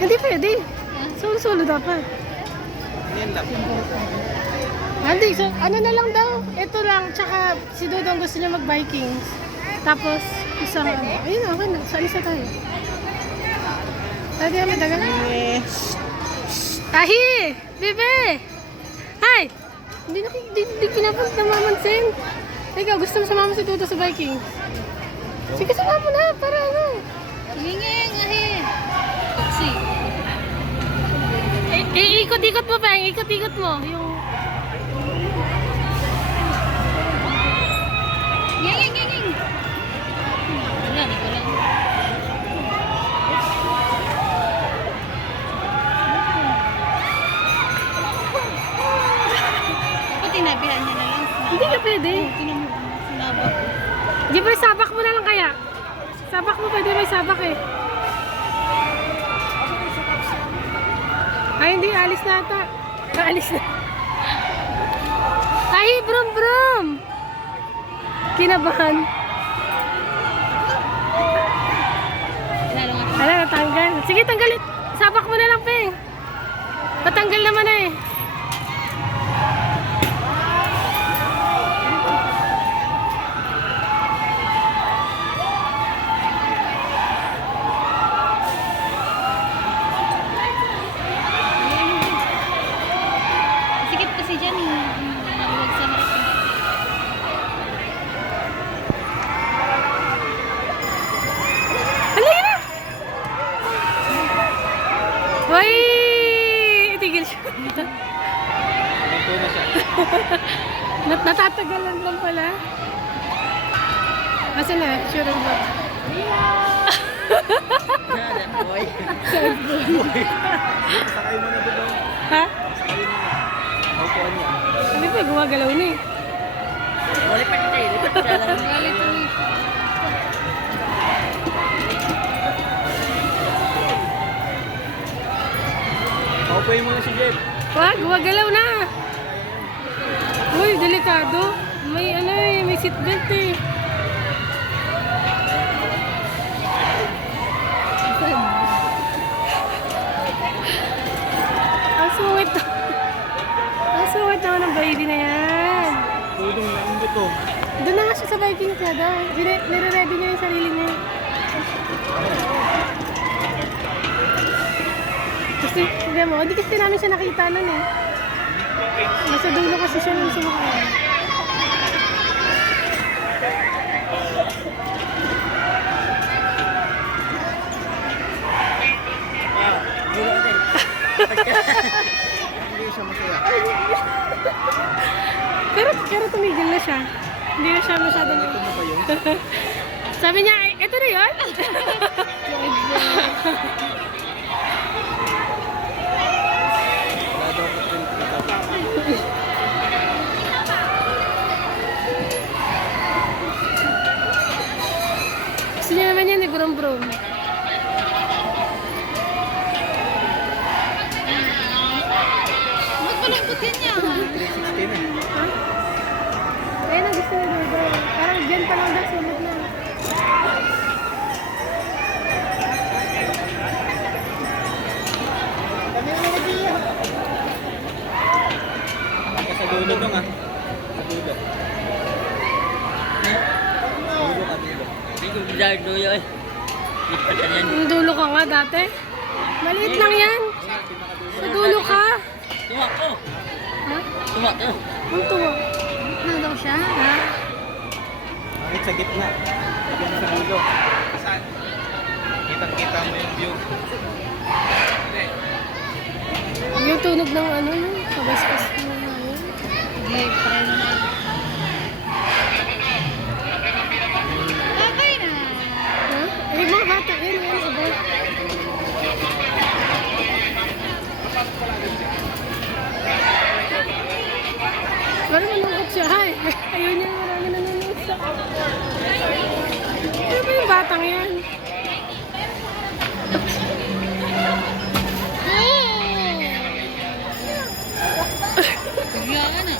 Hindi pwede. Solo-solo dapat. Yan lang. Hindi, so, ano na lang daw. Ito lang, tsaka si Dodong gusto niya mag-Vikings. Tapos, isang ano. Ayun, okay na. Saan isa tayo? Pwede kami dagan. Tahi! Bebe! Hi! Hindi pinapunta mamansin. Ikaw, gusto mo sumama si Dodo sa Vikings? Sige, sumama na. Para ano? Nginging, ahe. Taxi. Ikot-ikot mo pa. Ikot-ikot mo. Yung... Nginging, nginging. Wala, wala. Dapat tinabihan niya na lang. Hindi ka pwede. Sinabak. Di ba, sabak mo na lang kaya? Sabak mo, pwede may sabak eh. Ay, hindi. Alis na ata. Alis na. Ay, brum. Kinabahan. Ala, natanggal. Sige, tanggalit. Sabak mo na lang, Peng. Patanggal naman na eh. Sikit kasi dyan eh. Huwag sa harap. Halika na! Hoy! Itigil siya. Ito na siya. Natatagalan lang pala. Asa na? Sure ang ba? Boy. Sakay mo na doon. Ha? Sakay mo na. Paupuan niya. Sabi pa, gumagalaw na eh. Wala pa kita eh. Galit ulit. Paupuin mo na si Jeb. Wag, gumagalaw na. Uy, delikado. May ano eh, may seatbelt eh. Ang sungit. Ang sungit naman ng baby na yan. Tulong na yung dito. Doon na nga siya sa Vikings niya daw. Nire-ready niya yung sarili niya. Kasi, hindi mo, hindi kasi namin siya nakita nun eh. Nasa dulo kasi siya nun sumakay. Wala ka eh. Hindi siya masaya. Pero tumigil na siya. Hindi na siya masyadong... Ito na ba yun? Sabi niya, eto na yun? Wala daw ko rin. Gusto niya naman yan eh, brum-brum. Huwag palambutin niya. 360 na. Ha? Ayun ang gusto niya daw. Parang dyan pa lang daw, sulit na. Sa dulo dong ah. Sa dulo. Dulo ka dulo. Hindi ko bilang dulo eh. Ipatan yan. Ang dulo ka nga dati. Maliit lang yan. Sa dulo ka. Tumakbo! Ha? Tumakbo! Ang tuwa. Na daw siya. Ha? Bakit sa gitna? Sa sa dulo. Saan? Kitang-kita mo yung view. Yung tunog ng ano, no? Kabaskas ng ano. Live friend na. Okay na. Ha? Eh, mga bata. Yan, sabay. Parang malungkot siya. Hay, ayaw niya marami nanonood sa... Ano ba yung batang yan? Bigla ka na.